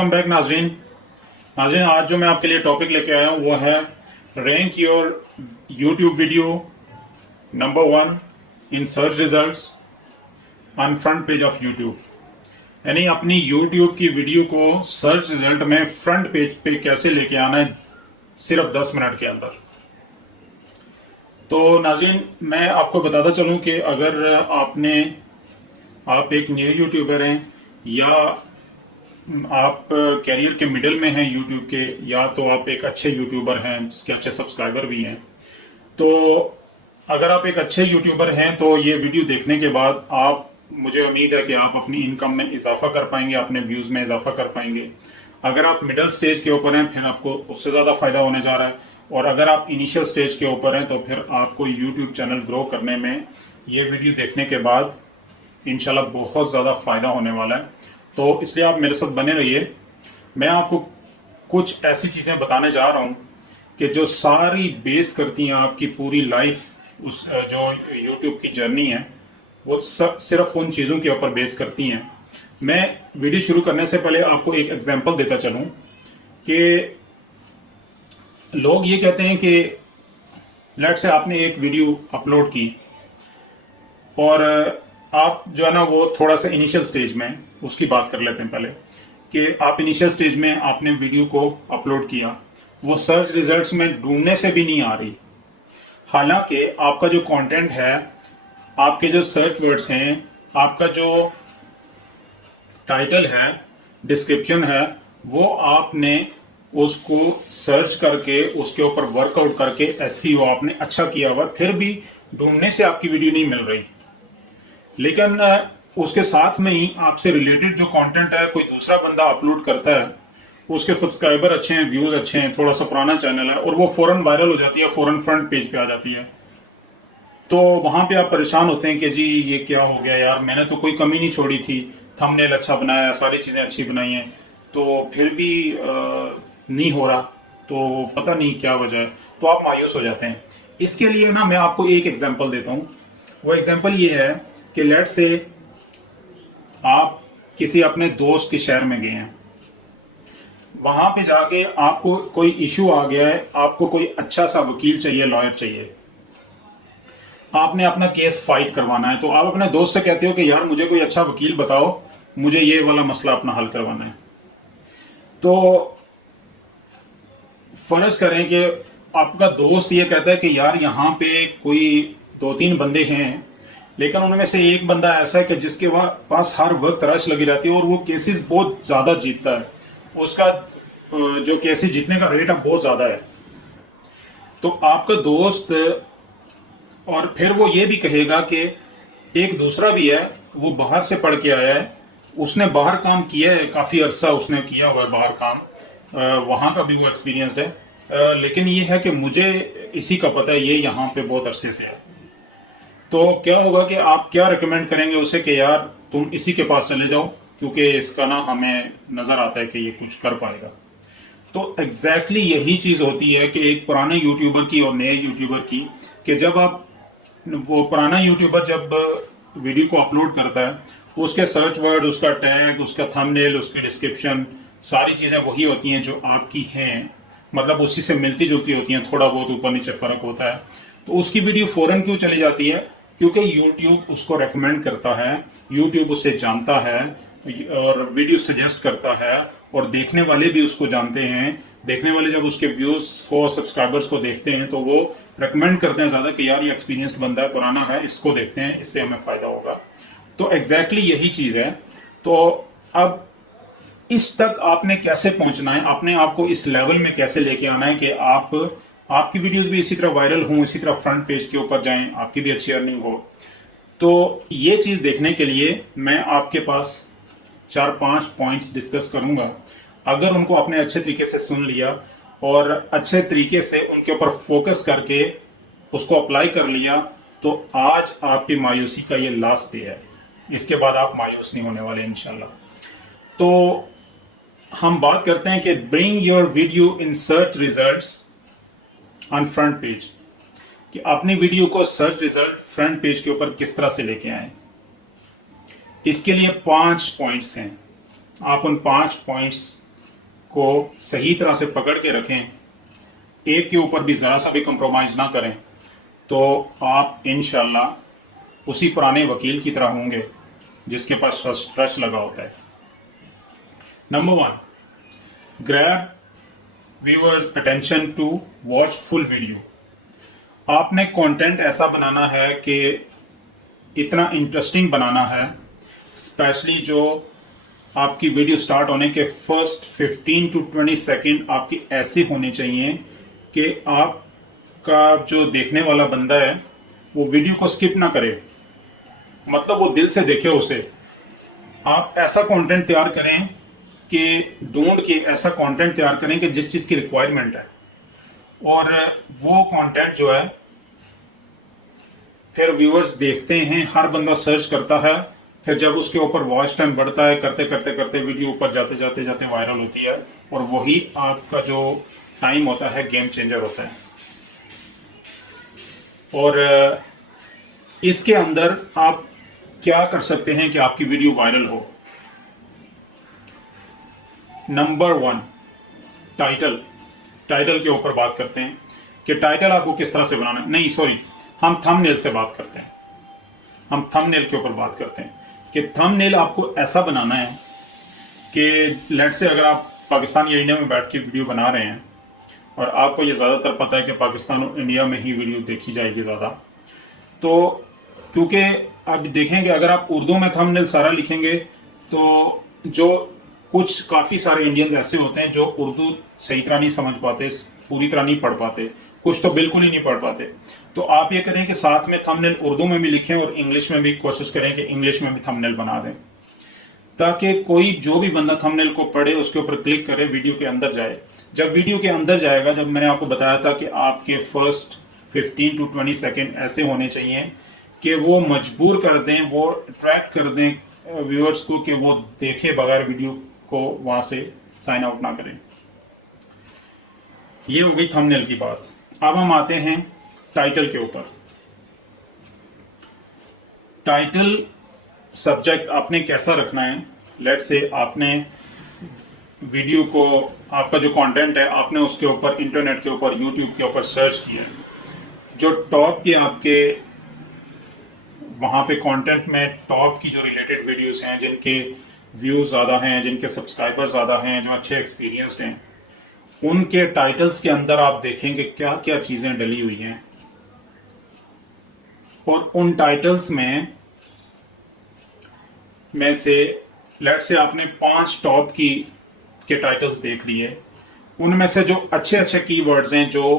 Welcome back नाजरीन। आज जो मैं आपके लिए टॉपिक लेके आया हूँ वो है rank your YouTube video number 1 in search results on front page of YouTube. यानी अपनी यूट्यूब की वीडियो को सर्च रिजल्ट में फ्रंट पेज पे कैसे लेके आना है सिर्फ 10 मिनट के अंदर। तो नाजरीन, मैं आपको बताता चलूँ कि अगर आप एक न्यू यूट्यूबर हैं या आप कैरियर के मिडिल में हैं यूट्यूब के, या तो आप एक अच्छे यूट्यूबर हैं जिसके अच्छे सब्सक्राइबर भी हैं, तो अगर आप एक अच्छे यूट्यूबर हैं तो ये वीडियो देखने के बाद मुझे उम्मीद है कि आप अपनी इनकम में इजाफा कर पाएंगे, अपने व्यूज़ में इजाफा कर पाएंगे। अगर आप मिडिल स्टेज के ऊपर हैं फिर आपको उससे ज़्यादा फ़ायदा होने जा रहा है, और अगर आप इनिशियल स्टेज के ऊपर हैं तो फिर आपको यूट्यूब चैनल ग्रो करने में ये वीडियो देखने के बाद इंशाल्लाह बहुत ज़्यादा फ़ायदा होने वाला है। तो इसलिए आप मेरे साथ बने रहिए। मैं आपको कुछ ऐसी चीज़ें बताने जा रहा हूँ कि जो सारी बेस करती हैं आपकी पूरी लाइफ, उस जो यूट्यूब की जर्नी है वो सब सिर्फ उन चीज़ों के ऊपर बेस करती हैं। मैं वीडियो शुरू करने से पहले आपको एक एग्जांपल देता चलूँ कि लोग ये कहते हैं कि लेट से आपने एक वीडियो अपलोड की और आप जो है ना वो थोड़ा सा इनिशियल स्टेज में, उसकी बात कर लेते हैं पहले कि आप इनिशियल स्टेज में आपने वीडियो को अपलोड किया, वो सर्च रिजल्ट्स में ढूंढने से भी नहीं आ रही। हालांकि आपका जो कंटेंट है, आपके जो सर्च वर्ड्स हैं, आपका जो टाइटल है, डिस्क्रिप्शन है, वो आपने उसको सर्च करके उसके ऊपर वर्कआउट करके एसईओ आपने अच्छा किया हुआ, फिर भी ढूंढने से आपकी वीडियो नहीं मिल रही। लेकिन उसके साथ में ही आपसे रिलेटेड जो कंटेंट है कोई दूसरा बंदा अपलोड करता है, उसके सब्सक्राइबर अच्छे हैं, व्यूज़ अच्छे हैं, थोड़ा सा पुराना चैनल है, और वो फ़ौरन वायरल हो जाती है, फ़ौरन फ्रंट पेज पे आ जाती है। तो वहाँ पे आप परेशान होते हैं कि जी ये क्या हो गया यार, मैंने तो कोई कमी नहीं छोड़ी थी, थंबनेल अच्छा बनाया, सारी चीज़ें अच्छी बनाई हैं, तो फिर भी नहीं हो रहा, तो पता नहीं क्या वजह है। तो आप मायूस हो जाते हैं। इसके लिए ना मैं आपको एक एग्जांपल देता हूँ। वो एग्जांपल ये है कि लेट से आप किसी अपने दोस्त के शहर में गए हैं, वहाँ पे जाके आपको कोई इशू आ गया है, आपको कोई अच्छा सा वकील चाहिए, लॉयर चाहिए, आपने अपना केस फाइट करवाना है। तो आप अपने दोस्त से कहते हो कि यार मुझे कोई अच्छा वकील बताओ, मुझे ये वाला मसला अपना हल करवाना है। तो फर्ज करें कि आपका दोस्त ये कहता है कि यार यहाँ पे कोई 2-3 बंदे हैं, लेकिन उनमें से एक बंदा ऐसा है कि जिसके पास हर वक्त रश लगी रहती है और वो केसेस बहुत ज़्यादा जीतता है, उसका जो केसेस जीतने का रेट है बहुत ज़्यादा है। तो आपका दोस्त, और फिर वो ये भी कहेगा कि एक दूसरा भी है, वो बाहर से पढ़ के आया है, उसने बाहर काम किया है, काफ़ी अरसा उसने किया हुआ है बाहर काम, वहाँ का भी वो एक्सपीरियंस है, लेकिन ये है कि मुझे इसी का पता है, ये यहाँ पे बहुत अरसे से है। तो क्या होगा कि आप क्या रिकमेंड करेंगे उसे कि यार तुम इसी के पास चले जाओ, क्योंकि इसका ना हमें नज़र आता है कि ये कुछ कर पाएगा। तो एग्जैक्टली यही चीज़ होती है कि एक पुराने यूट्यूबर की और नए यूट्यूबर की, कि जब वो पुराना यूट्यूबर जब वीडियो को अपलोड करता है, उसके सर्च वर्ड, उसका टैग, उसका थंबनेल, उसकी डिस्क्रिप्शन, सारी चीज़ें वही होती हैं जो आपकी हैं, मतलब उसी से मिलती जुलती होती हैं, थोड़ा बहुत ऊपर नीचे फ़र्क होता है। तो उसकी वीडियो फ़ौरन क्यों चली जाती है? क्योंकि यूट्यूब उसको रेकमेंड करता है, यूट्यूब उसे जानता है और वीडियो सजेस्ट करता है, और देखने वाले भी उसको जानते हैं। देखने वाले जब उसके व्यूज़ को, सब्सक्राइबर्स को देखते हैं तो वो रेकमेंड करते हैं ज़्यादा कि यार ये एक्सपीरियंस्ड बंदा है, पुराना है, इसको देखते हैं, इससे हमें फ़ायदा होगा। तो एग्जैक्टली यही चीज़ है। तो अब इस तक आपने कैसे पहुंचना है, अपने आप को इस लेवल में कैसे लेके आना है कि आपकी वीडियोस भी इसी तरह वायरल हों, इसी तरह फ्रंट पेज के ऊपर जाएं, आपकी भी अच्छी अर्निंग हो। तो ये चीज़ देखने के लिए मैं आपके पास 4-5 पॉइंट्स डिस्कस करूंगा। अगर उनको आपने अच्छे तरीके से सुन लिया और अच्छे तरीके से उनके ऊपर फोकस करके उसको अप्लाई कर लिया, तो आज आपकी मायूसी का ये लास्ट डे है। इसके बाद आप मायूस नहीं होने वाले इंशाल्लाह। तो हम बात करते हैं कि bring your video in search results on front page, कि अपनी वीडियो को सर्च रिजल्ट फ्रंट पेज के ऊपर किस तरह से लेके आए। इसके लिए 5 पॉइंट्स हैं। आप उन 5 पॉइंट्स को सही तरह से पकड़ के रखें, एक के ऊपर भी ज़रा सा भी कंप्रोमाइज़ ना करें, तो आप इंशाल्लाह उसी पुराने वकील की तरह होंगे जिसके पास ट्रस्ट लगा होता है। Number 1, grab viewers attention to watch full video. आपने कंटेंट ऐसा बनाना है कि इतना इंटरेस्टिंग बनाना है, स्पेशली जो आपकी वीडियो स्टार्ट होने के फर्स्ट 15 to 20 सेकेंड आपके ऐसे होने चाहिए कि आपका जो देखने वाला बंदा है वो वीडियो को स्किप ना करे, मतलब वो दिल से देखे उसे। आप ऐसा कंटेंट तैयार करें कि ढूंढ के ऐसा कंटेंट तैयार करें कि जिस चीज़ की रिक्वायरमेंट है, और वो कंटेंट जो है फिर व्यूअर्स देखते हैं, हर बंदा सर्च करता है, फिर जब उसके ऊपर वॉच टाइम बढ़ता है, करते करते करते वीडियो ऊपर जाते जाते जाते वायरल होती है, और वही आपका जो टाइम होता है गेम चेंजर होता है। और इसके अंदर आप क्या कर सकते हैं कि आपकी वीडियो वायरल हो। नंबर 1, टाइटल के ऊपर बात करते हैं कि टाइटल आपको किस तरह से बनाना है। नहीं सॉरी, हम थंबनेल से बात करते हैं। हम थंबनेल के ऊपर बात करते हैं कि थंबनेल आपको ऐसा बनाना है कि लेट्स से अगर आप पाकिस्तान या इंडिया में बैठ के वीडियो बना रहे हैं, और आपको ये ज़्यादातर पता है कि पाकिस्तान और इंडिया में ही वीडियो देखी जाएगी ज़्यादा, तो क्योंकि अब देखेंगे अगर आप उर्दू में थंबनेल सारा लिखेंगे तो जो कुछ काफ़ी सारे इंडियंस ऐसे होते हैं जो उर्दू सही तरह नहीं समझ पाते, पूरी तरह नहीं पढ़ पाते, कुछ तो बिल्कुल ही नहीं पढ़ पाते। तो आप ये करें कि साथ में थंबनेल उर्दू में भी लिखें और इंग्लिश में भी कोशिश करें कि इंग्लिश में भी थंबनेल बना दें, ताकि कोई जो भी बंदा थंबनेल को पढ़े उसके ऊपर क्लिक करे, वीडियो के अंदर जाए। जब वीडियो के अंदर जाएगा, जब मैंने आपको बताया था कि आपके फर्स्ट 15 to 20 सेकेंड ऐसे होने चाहिए कि वो मजबूर कर दें, वो अट्रैक्ट कर दें व्यूअर्स को कि वो देखे बगैर वीडियो को वहाँ से साइन आउट ना करें। ये हो गई थंबनेल की बात। अब हम आते हैं टाइटल के ऊपर। टाइटल सब्जेक्ट आपने कैसा रखना है। लेट्स से आपने वीडियो को, आपका जो कंटेंट है आपने उसके ऊपर इंटरनेट के ऊपर यूट्यूब के ऊपर सर्च किया, जो टॉप के आपके वहाँ पे कंटेंट में टॉप की जो रिलेटेड वीडियोस हैं, जिनके व्यूज़ ज़्यादा हैं, जिनके सब्सक्राइबर ज़्यादा हैं, जो अच्छे एक्सपीरियंस्ड हैं, उनके टाइटल्स के अंदर आप देखेंगे क्या क्या चीज़ें डली हुई हैं। और उन टाइटल्स में से लेट्स से आपने 5 टॉप के टाइटल्स देख लिए, उनमें से जो अच्छे अच्छे कीवर्ड्स हैं, जो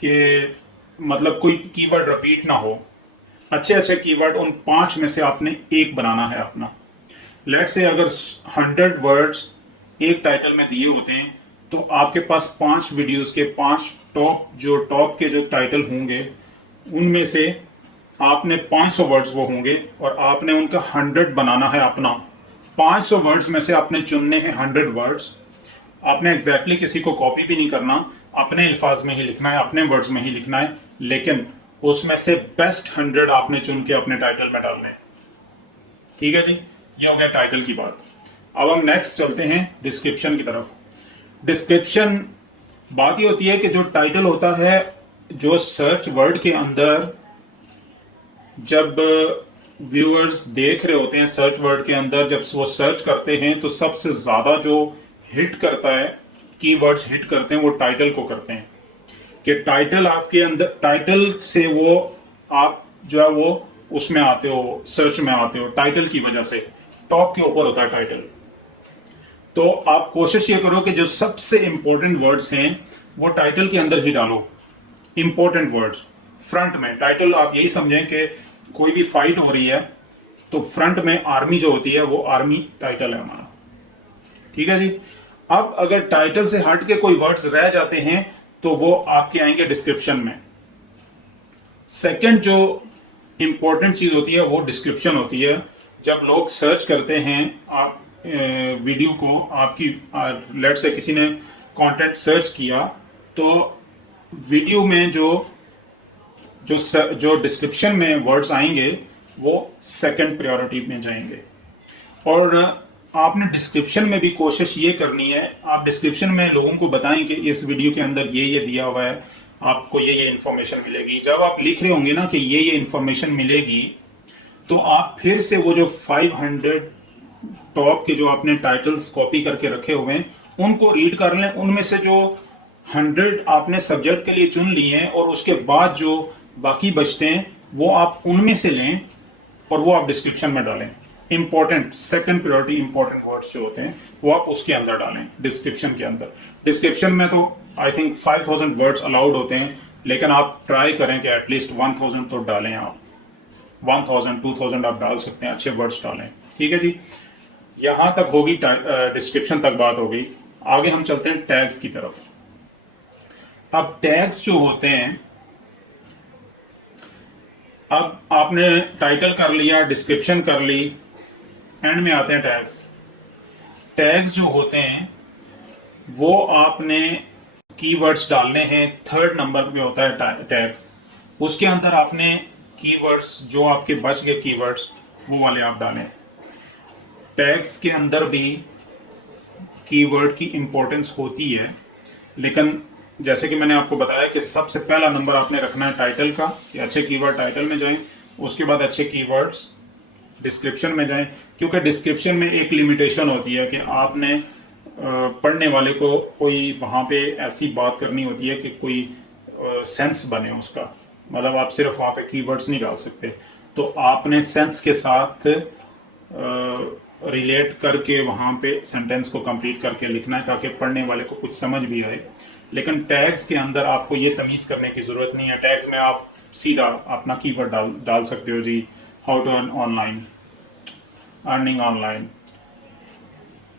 कि मतलब कोई कीवर्ड रिपीट ना हो, अच्छे अच्छे कीवर्ड, उन 5 में से आपने एक बनाना है अपना। लेट्स से अगर 100 वर्ड्स एक टाइटल में दिए होते हैं तो आपके पास 5 वीडियोस के 5 टॉप के जो टाइटल होंगे, उनमें से आपने 500 वर्ड्स वो होंगे और आपने उनका 100 बनाना है अपना। 500 वर्ड्स में से आपने चुनने हैं 100 वर्ड्स। आपने एग्जैक्टली किसी को कॉपी भी नहीं करना, अपने अल्फाज में ही लिखना है, अपने वर्ड्स में ही लिखना है, लेकिन उसमें से बेस्ट 100 आपने चुन के अपने टाइटल में डालने हैं। ठीक है जी, ये हो गया टाइटल की बात। अब हम नेक्स्ट चलते हैं डिस्क्रिप्शन की तरफ। डिस्क्रिप्शन बात ये होती है कि जो टाइटल होता है, जो सर्च वर्ड के अंदर जब व्यूअर्स देख रहे होते हैं, सर्च वर्ड के अंदर जब वो सर्च करते हैं तो सबसे ज़्यादा जो हिट करता है, कीवर्ड्स हिट करते हैं, वो टाइटल को करते हैं। कि टाइटल आपके अंदर, टाइटल से वो आप जो है वो उसमें आते हो, सर्च में आते हो, टाइटल की वजह से टॉप के ऊपर होता है टाइटल। तो आप कोशिश ये करो कि जो सबसे इंपॉर्टेंट वर्ड्स हैं वो टाइटल के अंदर ही डालो। इंपॉर्टेंट वर्ड्स फ्रंट में। टाइटल आप यही समझें कि कोई भी फाइट हो रही है तो फ्रंट में आर्मी जो होती है वो आर्मी टाइटल है हमारा। ठीक है जी। अब अगर टाइटल से हट के कोई वर्ड्स रह जाते हैं तो वो आपके आएंगे डिस्क्रिप्शन में। सेकंड जो इंपॉर्टेंट चीज़ होती है वो डिस्क्रिप्शन होती है। जब लोग सर्च करते हैं आप वीडियो को, आपकी लेट से किसी ने कंटेंट सर्च किया, तो वीडियो में जो डिस्क्रिप्शन में वर्ड्स आएंगे वो सेकंड प्रायोरिटी में जाएंगे। और आपने डिस्क्रिप्शन में भी कोशिश ये करनी है, आप डिस्क्रिप्शन में लोगों को बताएं कि इस वीडियो के अंदर ये दिया हुआ है, आपको ये इन्फॉर्मेशन मिलेगी। जब आप लिख रहे होंगे ना कि ये इन्फॉर्मेशन मिलेगी, तो आप फिर से वो जो 500 टॉप के जो आपने टाइटल्स कॉपी करके रखे हुए हैं उनको रीड कर लें। उनमें से जो 100 आपने सब्जेक्ट के लिए चुन लिए हैं और उसके बाद जो बाकी बचते हैं वो आप उनमें से लें और वो आप डिस्क्रिप्शन में डालें। Important second priority important words जो होते हैं वो आप उसके अंदर डालें, डिस्क्रिप्शन के अंदर। डिस्क्रिप्शन में तो आई थिंक 5000 वर्ड्स अलाउड होते हैं, लेकिन आप ट्राई करें कि एटलीस्ट 1000 तो डालें। आप 1000 2000 आप डाल सकते हैं, अच्छे वर्ड्स डालें। ठीक है जी, यहाँ तक होगी डिस्क्रिप्शन तक बात हो गई। आगे हम चलते हैं टैग्स की तरफ। अब टैग्स जो होते हैं, अब आपने टाइटल कर लिया, डिस्क्रिप्शन कर ली, एंड में आते हैं टैग्स। टैग्स जो होते हैं वो आपने कीवर्ड्स डालने हैं, थर्ड नंबर पे होता है टैग्स। उसके अंदर आपने कीवर्ड्स जो आपके बच गए कीवर्ड्स वो वाले आप डालें। टैग्स के अंदर भी कीवर्ड की इंपॉर्टेंस होती है, लेकिन जैसे कि मैंने आपको बताया कि सबसे पहला नंबर आपने रखना है टाइटल का, कि अच्छे कीवर्ड टाइटल में जाएं, उसके बाद अच्छे कीवर्ड्स डिस्क्रिप्शन में जाएं। क्योंकि डिस्क्रिप्शन में एक लिमिटेशन होती है कि आपने पढ़ने वाले को कोई वहाँ पे ऐसी बात करनी होती है कि कोई सेंस बने उसका, मतलब आप सिर्फ वहाँ पे कीवर्ड्स नहीं डाल सकते, तो आपने सेंस के साथ रिलेट करके वहाँ पे सेंटेंस को कंप्लीट करके लिखना है ताकि पढ़ने वाले को कुछ समझ भी आए। लेकिन टैग्स के अंदर आपको ये तमीज़ करने की ज़रूरत नहीं है। टैग्स में आप सीधा अपना कीवर्ड डाल सकते हो जी, how to earn online, earning online,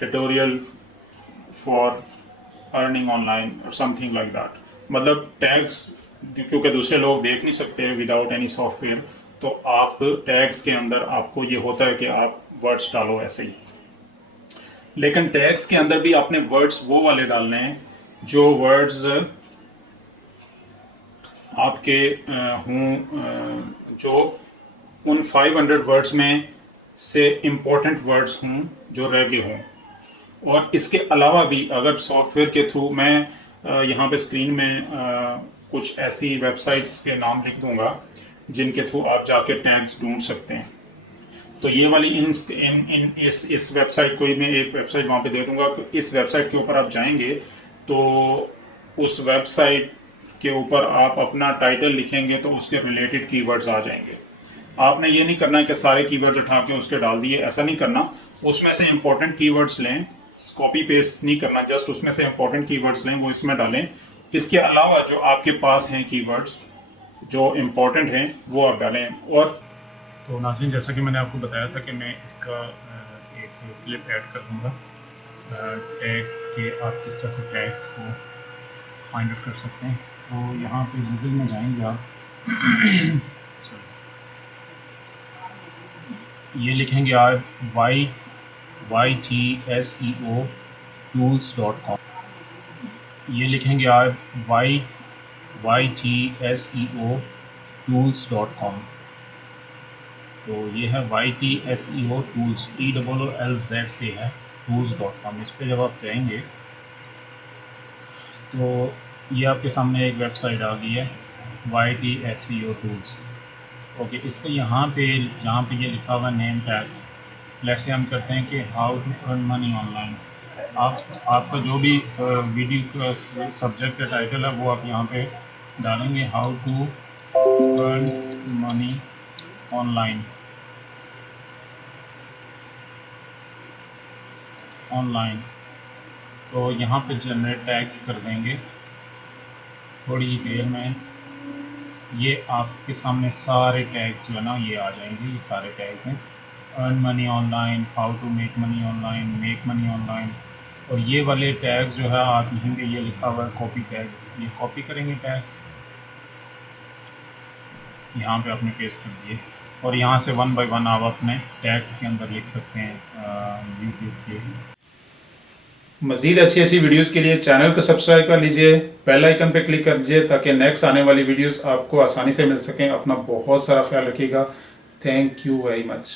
tutorial for earning online और समथिंग लाइक दैट। मतलब टैग्स क्योंकि दूसरे लोग देख नहीं सकते विदाउट एनी सॉफ्टवेयर, तो आप टैग्स के अंदर आपको ये होता है कि आप वर्ड्स डालो ऐसे ही। लेकिन टैग्स के अंदर भी आपने वर्ड्स वो वाले डालने हैं जो वर्ड्स आपके हों, जो उन 500 वर्ड्स में से इम्पोर्टेंट वर्ड्स हों जो रह गए हों। और इसके अलावा भी अगर सॉफ्टवेयर के थ्रू, मैं यहाँ पे स्क्रीन में कुछ ऐसी वेबसाइट्स के नाम लिख दूंगा जिनके थ्रू आप जाके टैग्स ढूंढ सकते हैं। तो ये वाली इस वेबसाइट को ही मैं एक वेबसाइट वहाँ पे दे दूंगा। इस वेबसाइट के ऊपर आप जाएंगे तो उस वेबसाइट के ऊपर आप अपना टाइटल लिखेंगे तो उसके रिलेटेड कीवर्ड्स आ जाएंगे। आपने ये नहीं करना है कि सारे कीवर्ड्स उठा के उसके डाल दिए, ऐसा नहीं करना। उसमें से इंपॉर्टेंट कीवर्ड्स लें, कॉपी पेस्ट नहीं करना, जस्ट उसमें से इंपॉर्टेंट कीवर्ड्स लें वो इसमें डालें। इसके अलावा जो आपके पास हैं कीवर्ड्स जो इम्पोर्टेंट हैं वो आप डालें। और तो नाज़रीन, जैसा कि मैंने आपको बताया था कि मैं इसका एक क्लिप ऐड कर दूँगा टैग्स के, आप किस तरह से टैग्स को फाइंड आउट कर सकते हैं। तो यहाँ पे गूगल में जाएंगे आप ये लिखेंगे आप YGSEO tools.com, ये लिखेंगे आप YGSEO tools.com। तो ये है YTSEO tools, TOOLZ से है tools.com। इस पर जब आप जाएंगे तो ये आपके सामने एक वेबसाइट आ गई है YTSEO tools। ओके, इसके यहाँ पे ये लिखा हुआ नेम टैग्स। लेट्स से हम करते हैं कि how to earn money online. आपका जो भी वीडियो का सब्जेक्ट का टाइटल है वो आप यहाँ पे डालेंगे, how to earn money online. तो यहाँ पे जनरेट टैग्स कर देंगे। थोड़ी ही देर में ये आपके सामने सारे टैग्स जो है ना ये आ जाएंगे। ये सारे टैग्स हैं, earn money online, how to make money online, make money online. और ये वाले टैग्स जो है आप लिखेंगे, ये लिखा हुआ है कॉपी टैग्स, ये कॉपी करेंगे टैग्स, यहाँ पे आपने पेस्ट कर दिए और यहाँ से 1 बाय 1 आप अपने टैग्स के अंदर लिख सकते हैं यूट्यूब के। मज़ीद अच्छी अच्छी वीडियोस के लिए चैनल को सब्सक्राइब कर लीजिए, बेल आइकन पे क्लिक कर दीजिए ताकि नेक्स्ट आने वाली वीडियोस आपको आसानी से मिल सकें। अपना बहुत सारा ख्याल रखिएगा। Thank you very much.